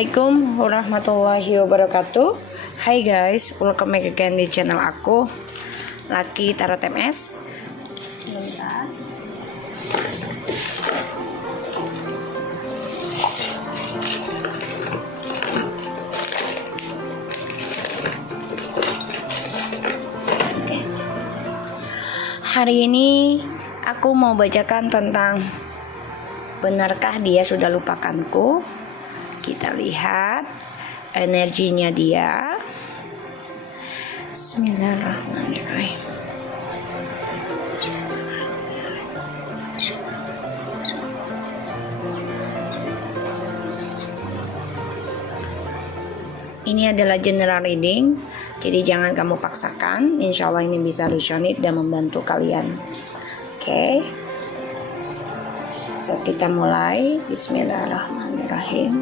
Assalamualaikum warahmatullahi wabarakatuh. Hai guys, welcome back again di channel aku, Lucky Tarot MS. Sebentar. Hari ini aku mau bacakan tentang benarkah dia sudah lupakanku. Kita lihat energinya dia. Bismillahirrahmanirrahim. Ini adalah general reading, jadi jangan kamu paksakan. Insya Allah ini bisa resonate dan membantu kalian. Oke. So kita mulai. Bismillahirrahmanirrahim.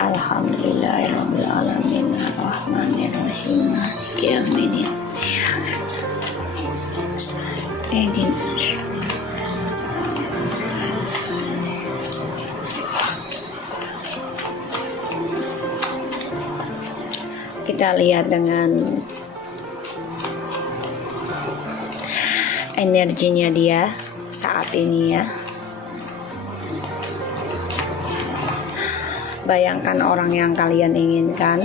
Alhamdulillahirabbil alamin arrahmanirrahim maliki yaumiddin. Kita lihat dengan energinya dia saat ini ya. Bayangkan orang yang kalian inginkan.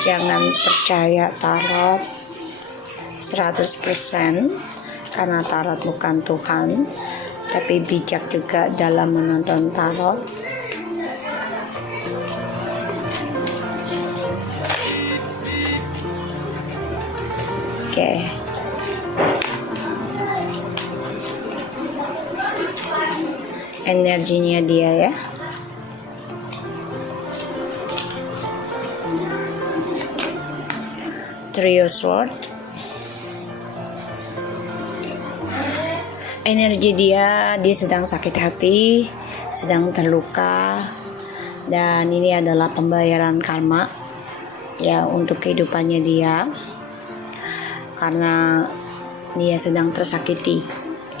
Jangan percaya tarot 100%, karena tarot bukan Tuhan, tapi bijak juga dalam menonton tarot. Oke. Energinya dia ya. Trio Sword. Energi dia sedang sakit hati, sedang terluka, dan ini adalah pembayaran karma ya untuk kehidupannya dia, karena dia sedang tersakiti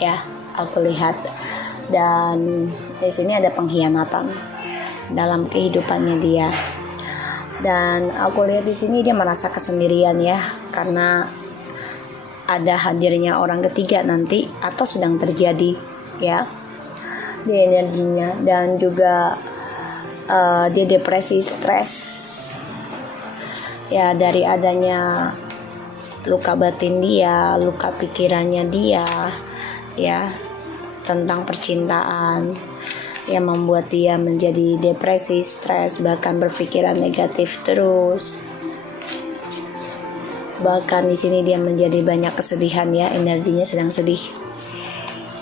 ya, aku lihat. Dan di sini ada pengkhianatan dalam kehidupannya dia. Dan aku lihat di sini dia merasa kesendirian ya, karena ada hadirnya orang ketiga nanti atau sedang terjadi ya di energinya. Dan juga dia depresi, stres ya, dari adanya luka batin dia, luka pikirannya dia ya tentang percintaan yang membuat dia menjadi depresi, stres, bahkan berpikiran negatif terus. Bahkan di sini dia menjadi banyak kesedihan ya, energinya sedang sedih.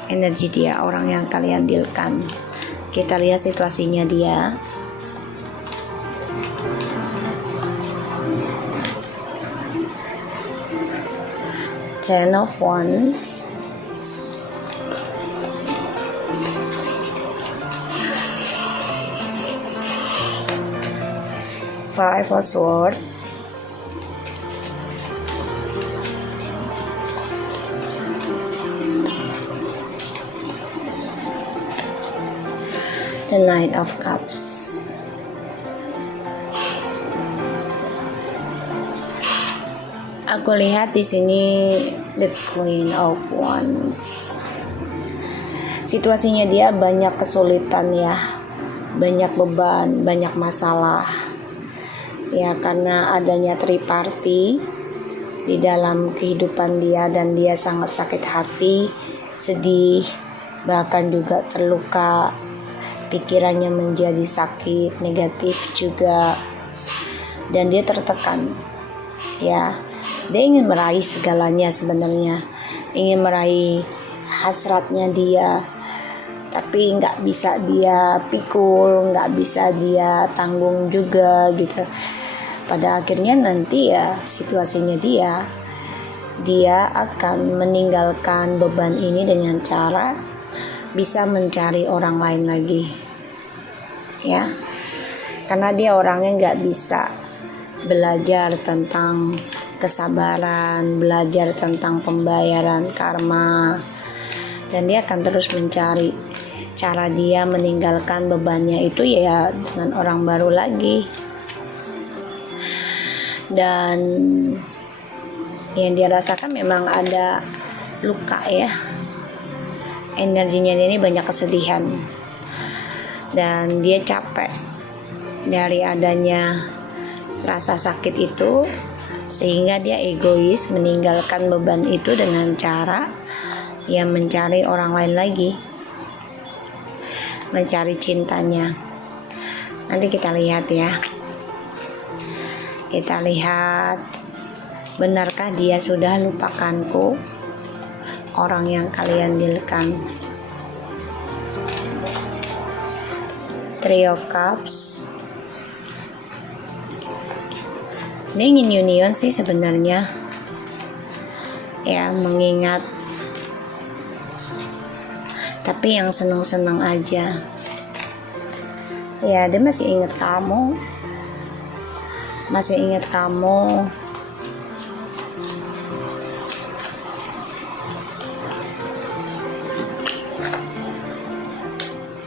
Energi dia orang yang kalian dealkan. Kita lihat situasinya dia. Ten of Wands. Five of Swords. The Knight of Cups. Aku lihat di sini the Queen of Wands. Situasinya dia banyak kesulitan ya, banyak beban, banyak masalah. Ya, karena adanya triparty di dalam kehidupan dia, dan dia sangat sakit hati, sedih, bahkan juga terluka. Pikirannya menjadi sakit, negatif juga, dan dia tertekan. Ya, dia ingin meraih segalanya sebenarnya, ingin meraih hasratnya dia, tapi nggak bisa dia pikul, nggak bisa dia tanggung juga gitu. Pada akhirnya nanti ya situasinya dia akan meninggalkan beban ini dengan cara bisa mencari orang lain lagi ya, karena dia orangnya nggak bisa belajar tentang kesabaran, belajar tentang pembayaran karma, dan dia akan terus mencari cara dia meninggalkan bebannya itu ya dengan orang baru lagi. Dan yang dia rasakan memang ada luka ya, energinya dia ini banyak kesedihan, dan dia capek dari adanya rasa sakit itu, sehingga dia egois meninggalkan beban itu dengan cara yang mencari orang lain lagi, mencari cintanya. Nanti kita lihat ya, kita lihat benarkah dia sudah lupakanku, orang yang kalian dealkan. Three of Cups. Dia ingin union sih sebenarnya ya, mengingat, tapi yang seneng-seneng aja ya. Dia masih ingat kamu, masih ingat kamu.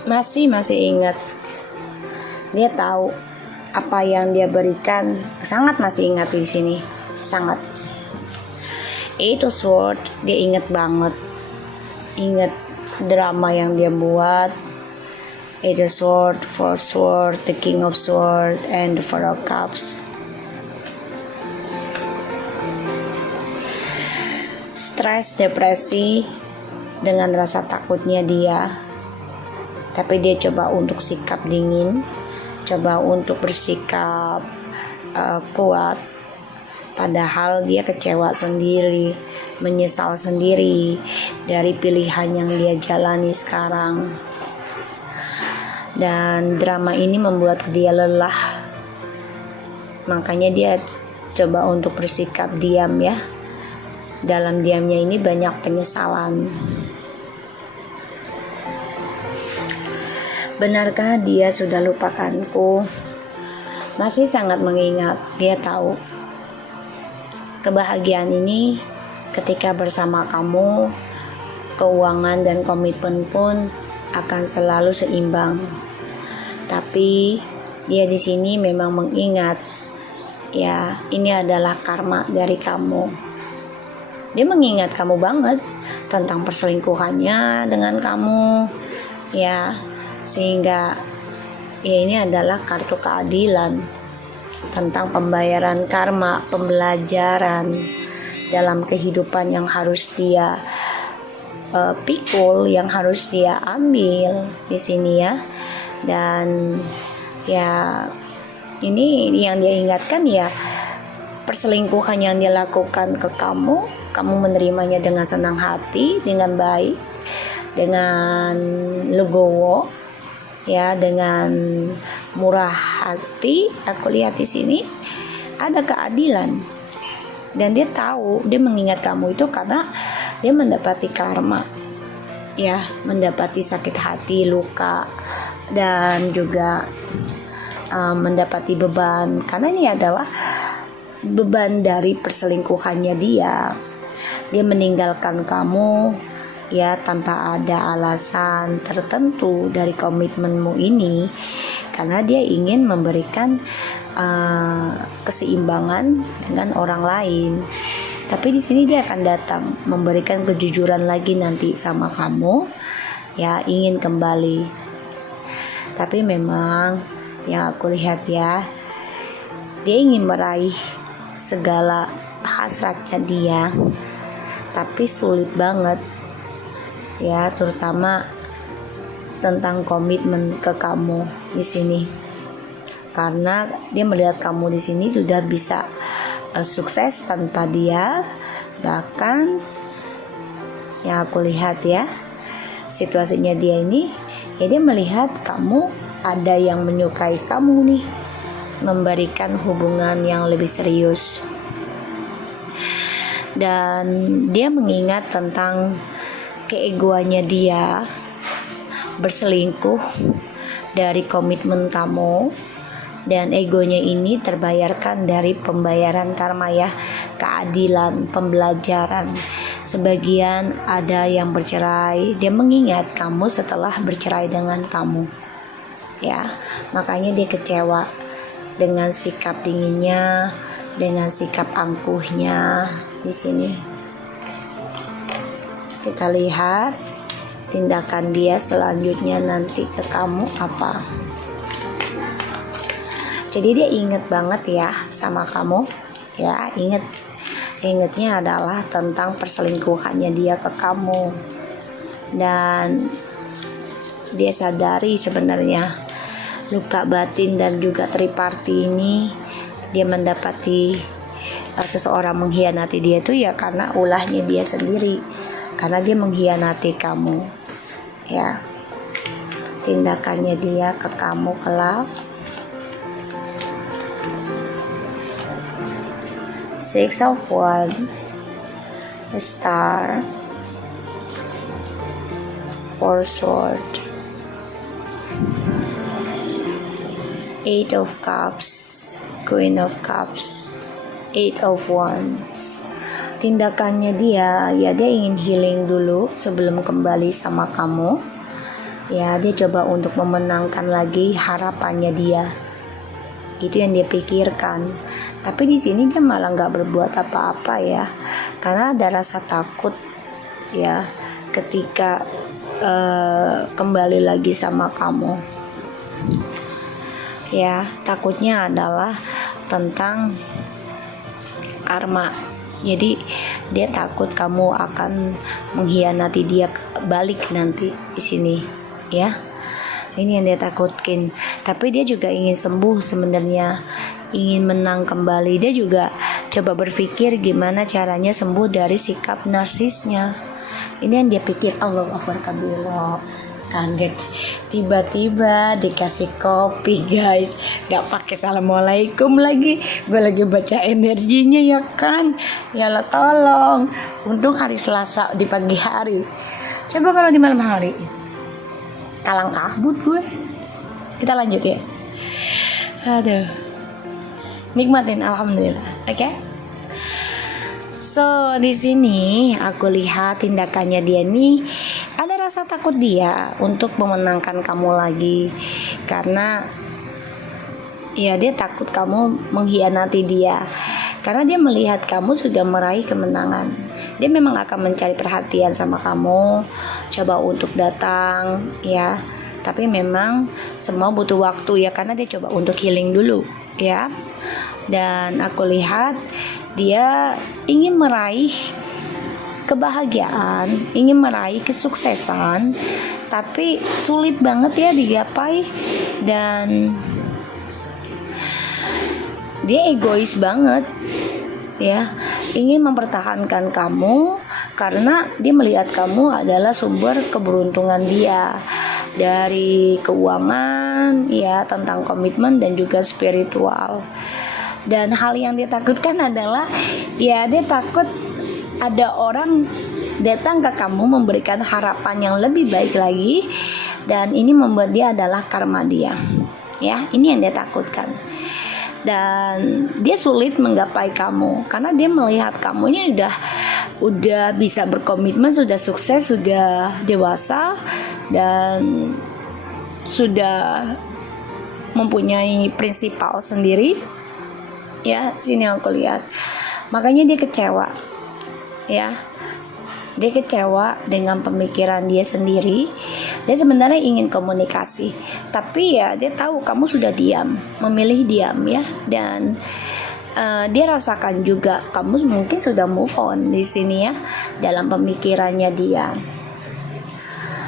Masih ingat. Dia tahu apa yang dia berikan, sangat masih ingat di sini, sangat. Itu sword, dia ingat banget, ingat drama yang dia buat. Itu sword, four sword, the king of sword, and the four of cups. Stres, depresi, dengan rasa takutnya dia, tapi dia coba untuk sikap dingin, coba untuk bersikap kuat, padahal dia kecewa sendiri, menyesal sendiri dari pilihan yang dia jalani sekarang. Dan drama ini membuat dia lelah, makanya dia coba untuk bersikap diam ya. Dalam diamnya ini banyak penyesalan. Benarkah dia sudah lupakanku? Masih sangat mengingat. Dia tahu kebahagiaan ini ketika bersama kamu, keuangan dan komitmen pun akan selalu seimbang. Tapi dia di sini memang mengingat ya, ini adalah karma dari kamu. Dia mengingat kamu banget tentang perselingkuhannya dengan kamu ya, sehingga ya ini adalah kartu keadilan tentang pembayaran karma, pembelajaran dalam kehidupan yang harus dia pikul, yang harus dia ambil di sini ya. Dan ya ini yang dia ingatkan ya, perselingkuhan yang dia lakukan ke kamu menerimanya dengan senang hati, dengan baik, dengan legowo ya, dengan murah hati. Aku lihat di sini ada keadilan, dan dia tahu, dia mengingat kamu itu karena dia mendapati karma ya, mendapati sakit hati, luka, dan juga mendapati beban, karena ini adalah beban dari perselingkuhannya dia. Dia meninggalkan kamu ya tanpa ada alasan tertentu dari komitmenmu ini, karena dia ingin memberikan keseimbangan dengan orang lain. Tapi di sini dia akan datang memberikan kejujuran lagi nanti sama kamu ya, ingin kembali. Tapi memang yang aku lihat ya, dia ingin meraih segala hasratnya dia, tapi sulit banget ya, terutama tentang komitmen ke kamu di sini, karena dia melihat kamu di sini sudah bisa sukses tanpa dia. Bahkan yang aku lihat ya, situasinya dia ini ya, dia melihat kamu ada yang menyukai kamu nih, memberikan hubungan yang lebih serius. Dan dia mengingat tentang keegoannya dia berselingkuh dari komitmen kamu, dan egonya ini terbayarkan dari pembayaran karma ya, keadilan, pembelajaran, Sebagian ada yang bercerai, dia mengingat kamu setelah bercerai dengan kamu. Ya, makanya dia kecewa dengan sikap dinginnya, dengan sikap angkuhnya di sini. Kita lihat tindakan dia selanjutnya nanti ke kamu apa. Jadi dia inget banget ya sama kamu, ya ingetnya adalah tentang perselingkuhannya dia ke kamu, dan dia sadari sebenarnya luka batin dan juga triparti ini dia mendapati seseorang mengkhianati dia itu ya karena ulahnya dia sendiri, karena dia mengkhianati kamu, ya tindakannya dia ke kamu kelak. Six of Wands, a Star, Four Swords, Eight of Cups, Queen of Cups, Eight of Wands. Tindakannya dia, ya dia ingin healing dulu sebelum kembali sama kamu. Ya, dia coba untuk memenangkan lagi harapannya dia. Itu yang dia pikirkan. Tapi di sini dia malah nggak berbuat apa-apa ya, karena ada rasa takut ya ketika kembali lagi sama kamu. Ya, takutnya adalah tentang karma. Jadi dia takut kamu akan mengkhianati dia balik nanti di sini, ya. Ini yang dia takutkan. Tapi dia juga ingin sembuh sebenarnya, ingin menang kembali. Dia juga coba berpikir gimana caranya sembuh dari sikap narsisnya. Ini yang dia pikir. Allahu Akbar kabira. Kaget, tiba-tiba dikasih kopi guys, gak pakai assalamualaikum lagi, gue lagi baca energinya ya kan. Ya Allah tolong, untung hari Selasa di pagi hari, coba kalau di malam hari kalang kabut gue. Kita lanjut ya. Aduh, nikmatin alhamdulillah. Oke. So di sini aku lihat tindakannya dia nih, ada rasa takut dia untuk memenangkan kamu lagi, karena ya dia takut kamu mengkhianati dia, karena dia melihat kamu sudah meraih kemenangan. Dia memang akan mencari perhatian sama kamu, coba untuk datang ya, tapi memang semua butuh waktu ya, karena dia coba untuk healing dulu ya. Dan aku lihat dia ingin meraih kebahagiaan, ingin meraih kesuksesan, tapi sulit banget ya digapai. Dan dia egois banget ya, ingin mempertahankan kamu karena dia melihat kamu adalah sumber keberuntungan dia, dari keuangan ya, tentang komitmen dan juga spiritual. Dan hal yang dia takutkan adalah ya dia takut ada orang datang ke kamu memberikan harapan yang lebih baik lagi, dan ini membuat dia adalah karma dia ya. Ini yang dia takutkan, dan dia sulit menggapai kamu karena dia melihat kamunya udah bisa berkomitmen, sudah sukses, sudah dewasa, dan sudah mempunyai prinsipal sendiri ya. Sini aku lihat, makanya dia kecewa ya. Dia kecewa dengan pemikiran dia sendiri. Dia sebenarnya ingin komunikasi, tapi ya dia tahu kamu sudah diam, memilih diam ya. Dan dia rasakan juga kamu mungkin sudah move on di sini ya, dalam pemikirannya dia.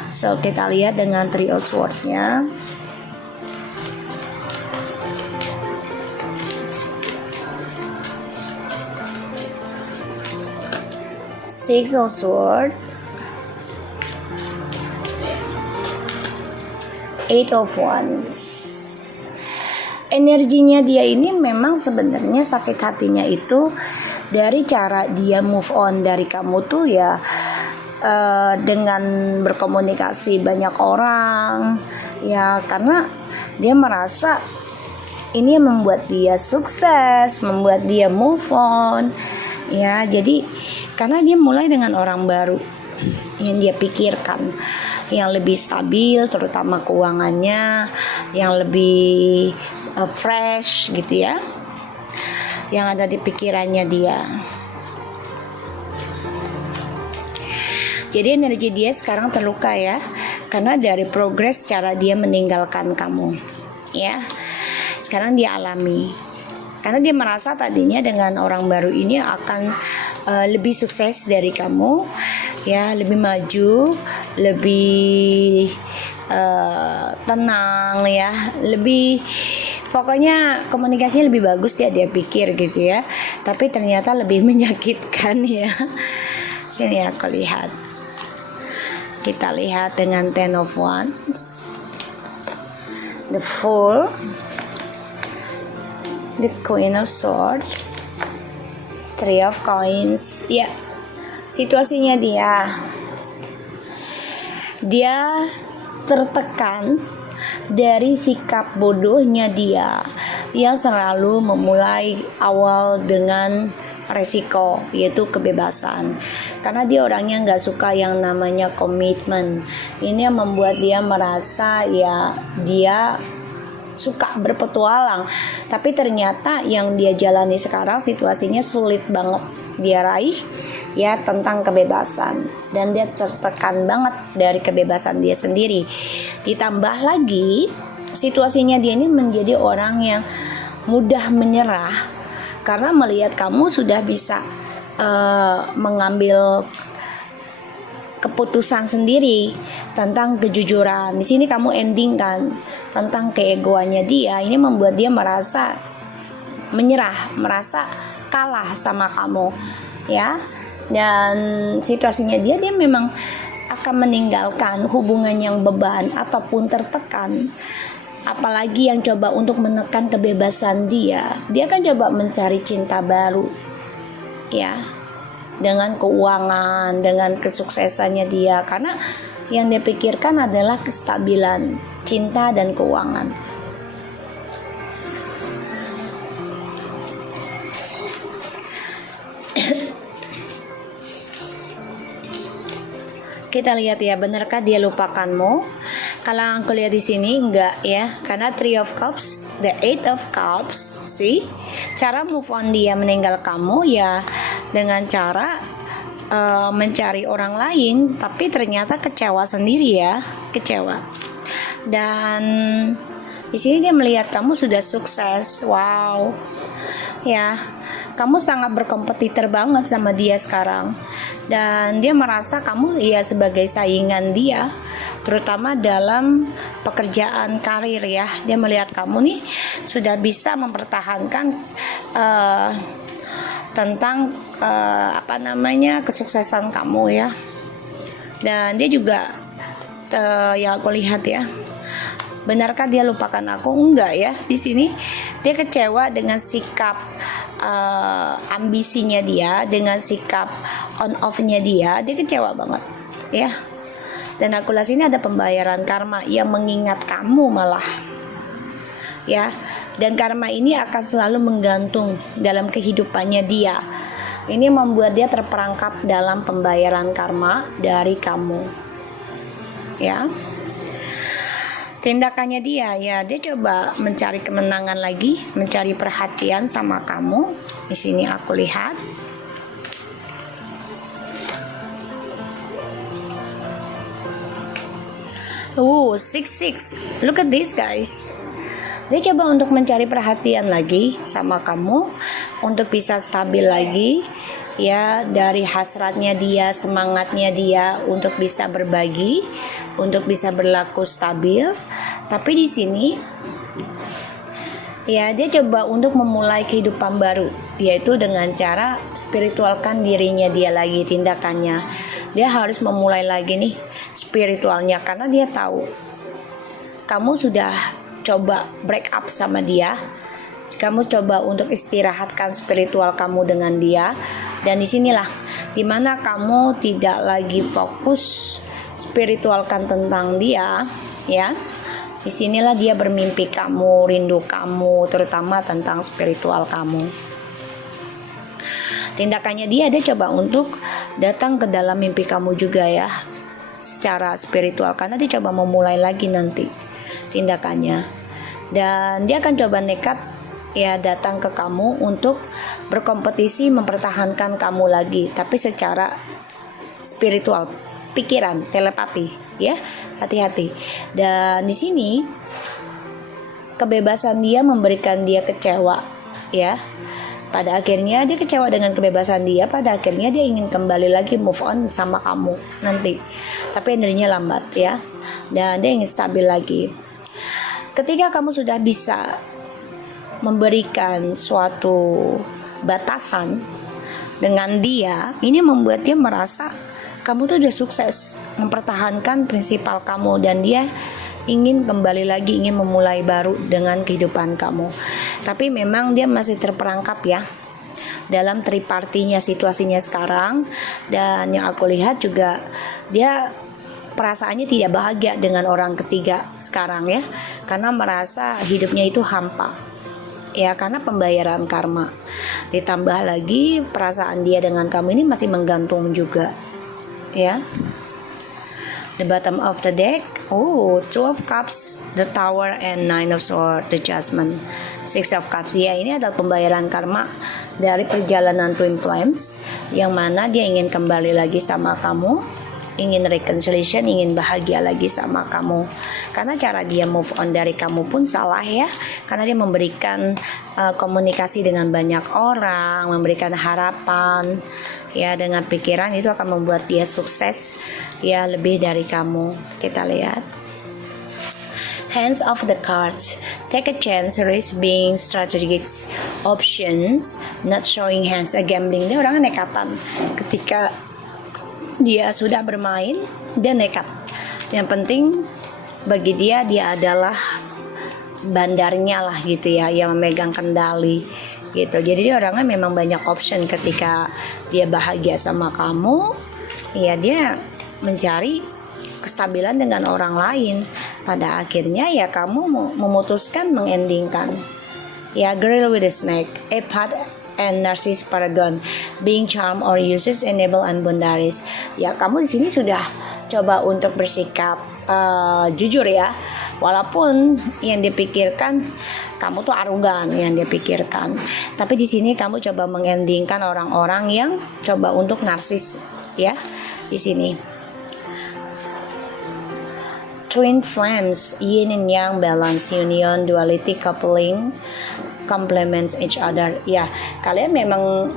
So kita lihat dengan trio sword-nya. Six of Swords, Eight of Wands. Energinya dia ini memang sebenarnya sakit hatinya itu dari cara dia move on dari kamu tuh ya, dengan berkomunikasi banyak orang ya, karena dia merasa ini yang membuat dia sukses, membuat dia move on ya. Jadi karena dia mulai dengan orang baru yang dia pikirkan, yang lebih stabil, terutama keuangannya, yang lebih fresh gitu ya, yang ada di pikirannya dia. Jadi energi dia sekarang terluka ya, karena dari progres cara dia meninggalkan kamu ya. Sekarang dia alami, karena dia merasa tadinya dengan orang baru ini akan lebih sukses dari kamu ya, lebih maju, lebih tenang ya, lebih pokoknya komunikasinya lebih bagus dia pikir gitu ya. Tapi ternyata lebih menyakitkan ya. Sini aku lihat. Kita lihat dengan Ten of Wands, the Fool, the Queen of Swords, Three of Coins. Ya, situasinya dia tertekan dari sikap bodohnya dia yang selalu memulai awal dengan resiko, yaitu kebebasan. Karena dia orangnya nggak suka yang namanya komitmen. Ini yang membuat dia merasa ya dia suka berpetualang, tapi ternyata yang dia jalani sekarang situasinya sulit banget dia raih ya, tentang kebebasan, dan dia tertekan banget dari kebebasan dia sendiri. Ditambah lagi situasinya dia ini menjadi orang yang mudah menyerah karena melihat kamu sudah bisa mengambil keputusan sendiri tentang kejujuran. Di sini kamu ending kan tentang keegoannya dia. Ini membuat dia merasa menyerah, merasa kalah sama kamu ya. Dan situasinya dia memang akan meninggalkan hubungan yang beban ataupun tertekan. Apalagi yang coba untuk menekan kebebasan dia kan coba mencari cinta baru ya, dengan keuangan, dengan kesuksesannya dia, karena yang dia pikirkan adalah kestabilan cinta dan keuangan. Kita lihat ya, benarkah dia lupakanmu? Kalau aku lihat di sini enggak ya, karena Three of Cups, the Eight of Cups, see? Cara move on dia meninggal kamu ya dengan cara mencari orang lain, tapi ternyata kecewa sendiri ya, kecewa. Dan di sini dia melihat kamu sudah sukses, wow, ya, kamu sangat berkompetitor banget sama dia sekarang, dan dia merasa kamu ya sebagai saingan dia, terutama dalam pekerjaan karir ya. Dia melihat kamu nih sudah bisa mempertahankan tentang kesuksesan kamu ya. Dan dia juga yang aku lihat ya, benarkah dia lupakan aku? Enggak ya. Di sini dia kecewa dengan sikap ambisinya dia, dengan sikap on off-nya dia kecewa banget ya. Dan aku lihat sini ada pembayaran karma yang mengingat kamu malah ya. Dan karma ini akan selalu menggantung dalam kehidupannya dia. Ini membuat dia terperangkap dalam pembayaran karma dari kamu ya. Tindakannya dia coba mencari kemenangan lagi, mencari perhatian sama kamu. Di sini aku lihat. Six. Look at this guys. Dia coba untuk mencari perhatian lagi sama kamu, untuk bisa stabil lagi ya, dari hasratnya dia, semangatnya dia untuk bisa berbagi, untuk bisa berlaku stabil. Tapi di sini ya dia coba untuk memulai kehidupan baru, yaitu dengan cara spiritualkan dirinya dia lagi. Tindakannya dia harus memulai lagi nih spiritualnya, karena dia tahu kamu sudah coba break up sama dia, kamu coba untuk istirahatkan spiritual kamu dengan dia. Dan disinilah dimana kamu tidak lagi fokus spiritualkan tentang dia ya. Disinilah dia bermimpi kamu, rindu kamu, terutama tentang spiritual kamu. Tindakannya dia coba untuk datang ke dalam mimpi kamu juga ya, secara spiritual, karena dia coba memulai lagi nanti tindakannya. Dan dia akan coba nekat ya datang ke kamu untuk berkompetisi mempertahankan kamu lagi, tapi secara spiritual, pikiran, telepati ya. Hati-hati. Dan di sini kebebasan dia memberikan dia kecewa ya. Pada akhirnya dia kecewa dengan kebebasan dia, pada akhirnya dia ingin kembali lagi move on sama kamu nanti. Tapi energinya lambat ya. Dan dia ingin stabil lagi. Ketika kamu sudah bisa memberikan suatu batasan dengan dia, ini membuat dia merasa kamu tuh udah sukses mempertahankan prinsipal kamu, dan dia ingin kembali lagi, ingin memulai baru dengan kehidupan kamu. Tapi memang dia masih terperangkap ya dalam tripartinya situasinya sekarang. Dan yang aku lihat juga dia perasaannya tidak bahagia dengan orang ketiga sekarang ya, karena merasa hidupnya itu hampa ya, karena pembayaran karma. Ditambah lagi perasaan dia dengan kamu ini masih menggantung juga ya. The bottom of the deck, Two of Cups, the Tower, and Nine of Swords, the Judgment, Six of Cups. Ya, ini adalah pembayaran karma dari perjalanan Twin Flames, yang mana dia ingin kembali lagi sama kamu, ingin reconciliation, ingin bahagia lagi sama kamu. Karena cara dia move on dari kamu pun salah ya, karena dia memberikan komunikasi dengan banyak orang, memberikan harapan ya, dengan pikiran itu akan membuat dia sukses ya, lebih dari kamu. Kita lihat Hands of the cards. Take a chance, risk being strategic options, not showing hands. A gambling, dia orang nekatan. Ketika dia sudah bermain, dia nekat. Yang penting bagi dia adalah bandarnya lah gitu ya, yang memegang kendali gitu. Jadi dia orangnya memang banyak option. Ketika dia bahagia sama kamu ya, dia mencari kestabilan dengan orang lain. Pada akhirnya ya kamu memutuskan mengendingkan ya. Girl with a snake, empath and narcissist paragon, being charm or uses enable and boundaries. Ya, kamu di sini sudah coba untuk bersikap jujur ya, walaupun yang dipikirkan kamu tuh arogan yang dia pikirkan. Tapi di sini kamu coba mengendingkan orang-orang yang coba untuk narsis ya. Di sini Twin Flames, yin and yang, balance, union, duality, coupling, complements each other. Ya, kalian memang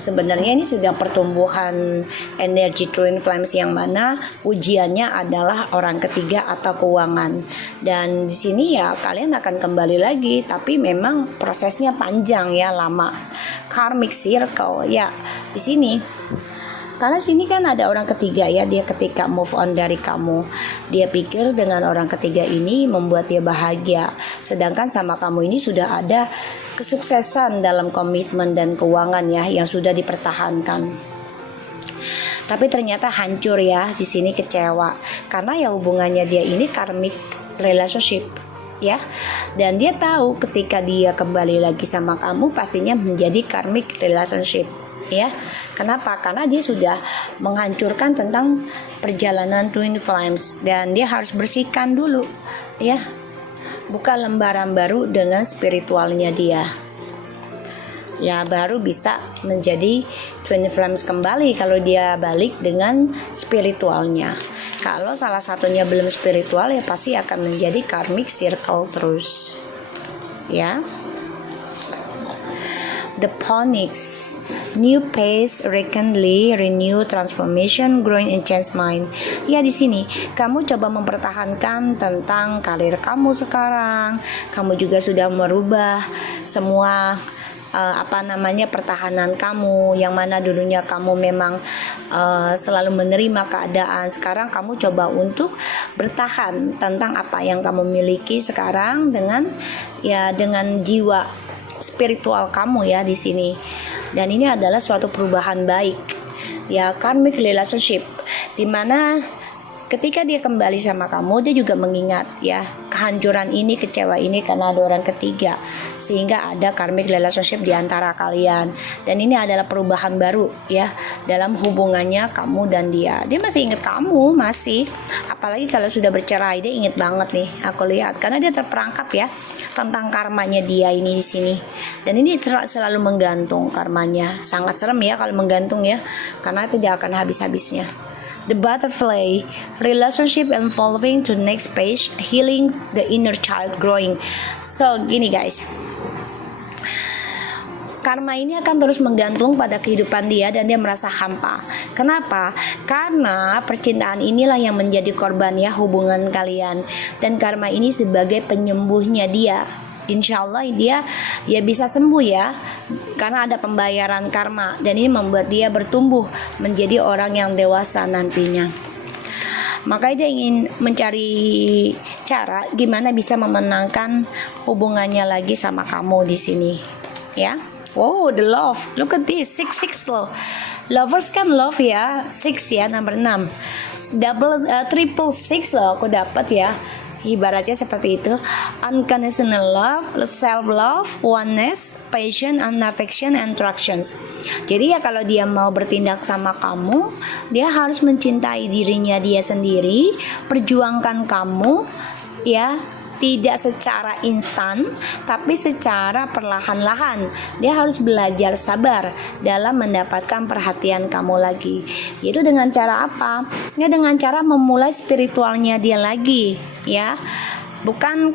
sebenarnya ini sedang pertumbuhan energi Twin Flames, yang mana ujiannya adalah orang ketiga atau keuangan. Dan di sini ya kalian akan kembali lagi, tapi memang prosesnya panjang ya, lama. Karmic circle ya di sini. Karena sini kan ada orang ketiga ya, dia ketika move on dari kamu, dia pikir dengan orang ketiga ini membuat dia bahagia. Sedangkan sama kamu ini sudah ada kesuksesan dalam komitmen dan keuangan ya, yang sudah dipertahankan. Tapi ternyata hancur ya, di sini kecewa. Karena ya hubungannya dia ini karmic relationship ya. Dan dia tahu ketika dia kembali lagi sama kamu pastinya menjadi karmic relationship ya. Kenapa? Karena dia sudah menghancurkan tentang perjalanan Twin Flames, dan dia harus bersihkan dulu ya, buka lembaran baru dengan spiritualnya dia ya, baru bisa menjadi Twin Flames kembali kalau dia balik dengan spiritualnya. Kalau salah satunya belum spiritual ya pasti akan menjadi karmic circle terus ya. The Phoenix, new pace, recently, renew, transformation, growing in change mind. Ya, di sini kamu coba mempertahankan tentang karir kamu sekarang. Kamu juga sudah merubah semua pertahanan kamu, yang mana dulunya kamu memang selalu menerima keadaan. Sekarang kamu coba untuk bertahan tentang apa yang kamu miliki sekarang dengan jiwa spiritual kamu ya di sini. Dan ini adalah suatu perubahan baik ya, karmic relationship, dimana ketika dia kembali sama kamu, dia juga mengingat ya kehancuran ini, kecewa ini karena ada orang ketiga, sehingga ada karmic relationship di antara kalian. Dan ini adalah perubahan baru ya dalam hubungannya kamu dan dia. Dia masih ingat kamu, masih, apalagi kalau sudah bercerai, dia ingat banget nih, aku lihat, karena dia terperangkap ya tentang karmanya dia ini di sini. Dan ini selalu menggantung karmanya. Sangat serem ya kalau menggantung ya, karena tidak akan habis-habisnya. The butterfly, relationship evolving to next page, healing the inner child growing. So gini guys, karma ini akan terus menggantung pada kehidupan dia dan dia merasa hampa. Kenapa? Karena percintaan inilah yang menjadi korban ya hubungan kalian. Dan karma ini sebagai penyembuhnya dia. Insya Allah dia ya bisa sembuh ya, karena ada pembayaran karma. Dan ini membuat dia bertumbuh menjadi orang yang dewasa nantinya. Makanya dia ingin mencari cara gimana bisa memenangkan hubungannya lagi sama kamu di sini ya. Wow, the love. Look at this. 6 loh. Lovers kan love ya. 6 ya, nomor 6. Triple 6 loh aku dapat ya. Ibaratnya seperti itu. Unconditional love, self love, oneness, passion, and affection, and attractions. Jadi ya kalau dia mau bertindak sama kamu, dia harus mencintai dirinya dia sendiri, perjuangkan kamu ya. Tidak secara instan, tapi secara perlahan-lahan. Dia harus belajar sabar dalam mendapatkan perhatian kamu lagi. Yaitu dengan cara apa? Ya dengan cara memulai spiritualnya dia lagi, ya. Bukan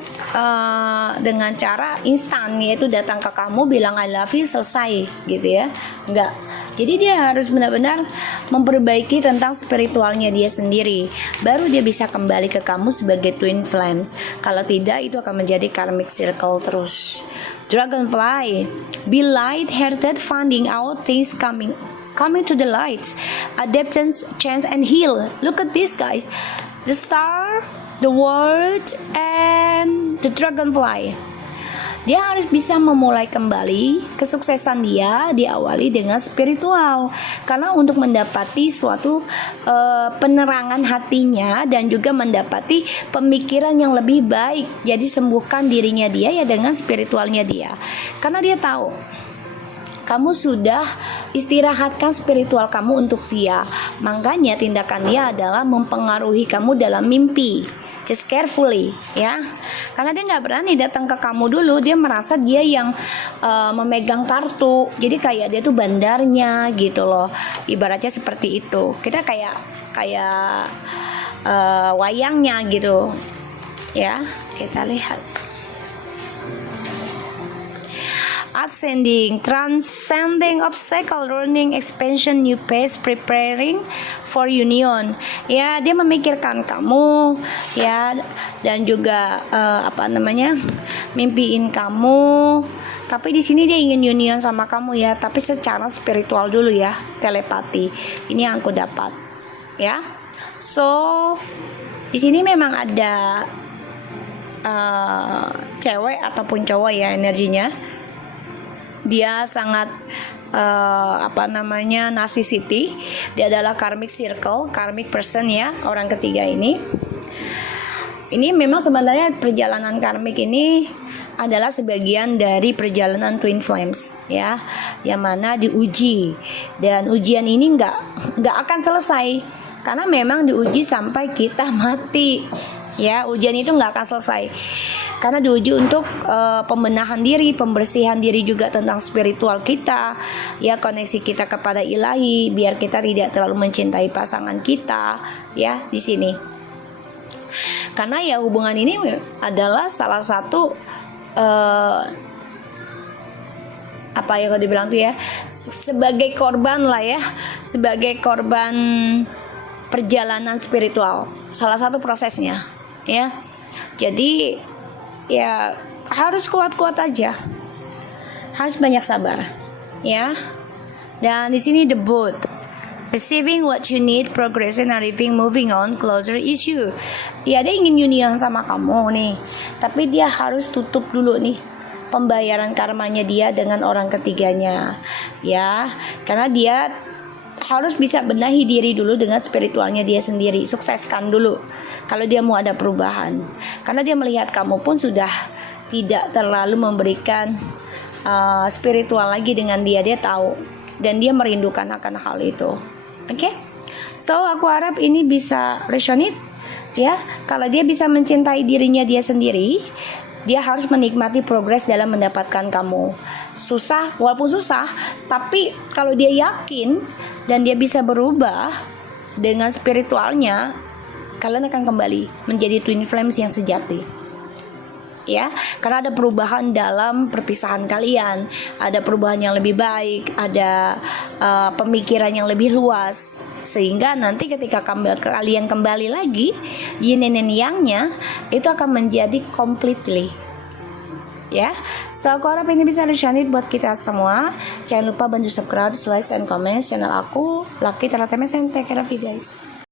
dengan cara instan, yaitu datang ke kamu bilang I love you selesai, gitu ya. Enggak. Jadi dia harus benar-benar memperbaiki tentang spiritualnya dia sendiri. Baru dia bisa kembali ke kamu sebagai twin flames. Kalau tidak, itu akan menjadi karmic circle terus. Dragonfly, be light-hearted, finding out things coming to the light. Adaptance, chance, and heal. Look at this guys. The star, the world, and the dragonfly. Dia harus bisa memulai kembali kesuksesan dia diawali dengan spiritual. Karena untuk mendapati suatu penerangan hatinya dan juga mendapati pemikiran yang lebih baik. Jadi sembuhkan dirinya dia ya dengan spiritualnya dia. Karena dia tahu kamu sudah istirahatkan spiritual kamu untuk dia. Makanya tindakan dia adalah mempengaruhi kamu dalam mimpi. Just carefully ya. Karena dia nggak berani datang ke kamu dulu, dia merasa dia yang memegang kartu, jadi kayak dia tuh bandarnya gitu loh, ibaratnya seperti itu. Kita kayak wayangnya gitu, ya. Kita lihat. Ascending, transcending obstacle, learning, expansion, new pace, preparing for union. Ya, dia memikirkan kamu, ya, dan juga mimpiin kamu. Tapi di sini dia ingin union sama kamu ya, tapi secara spiritual dulu ya, telepati. Ini yang aku dapat, ya. So, di sini memang ada cewek ataupun cowok ya energinya. Dia sangat narcissistic. Dia adalah karmic circle, karmic person ya, orang ketiga ini. Ini memang sebenarnya perjalanan karmic ini adalah sebagian dari perjalanan twin flames ya, yang mana diuji, dan ujian ini nggak akan selesai karena memang diuji sampai kita mati ya. Ujian itu nggak akan selesai karena diuji untuk pembenahan diri, pembersihan diri juga tentang spiritual kita, ya, koneksi kita kepada ilahi, biar kita tidak terlalu mencintai pasangan kita, ya, di sini. Karena ya hubungan ini adalah salah satu apa yang dibilang tuh ya, sebagai korban lah ya, sebagai korban perjalanan spiritual, salah satu prosesnya, ya. Jadi ya harus kuat-kuat aja, harus banyak sabar, ya. Dan di sini the boat, receiving what you need, progressing, arriving, moving on, closer issue. Ya, dia ingin union sama kamu nih, tapi dia harus tutup dulu nih pembayaran karmanya dia dengan orang ketiganya, ya. Karena dia harus bisa benahi diri dulu dengan spiritualnya dia sendiri. Sukseskan dulu kalau dia mau ada perubahan, karena dia melihat kamu pun sudah tidak terlalu memberikan spiritual lagi dengan dia tahu, dan dia merindukan akan hal itu. Oke? So aku harap ini bisa resonate ya. Kalau dia bisa mencintai dirinya dia sendiri, dia harus menikmati progres dalam mendapatkan kamu. Susah, walaupun susah, tapi kalau dia yakin dan dia bisa berubah dengan spiritualnya, kalian akan kembali menjadi twin flames yang sejati. Ya, karena ada perubahan dalam perpisahan kalian, ada perubahan yang lebih baik, ada pemikiran yang lebih luas, sehingga nanti ketika kalian kembali lagi, yin and yang-nya itu akan menjadi completely. Ya, so aku harap ini bisa resonate buat kita semua. Jangan lupa bantu subscribe, like, and comment channel aku, Lucky Teratemes, and take care of you guys.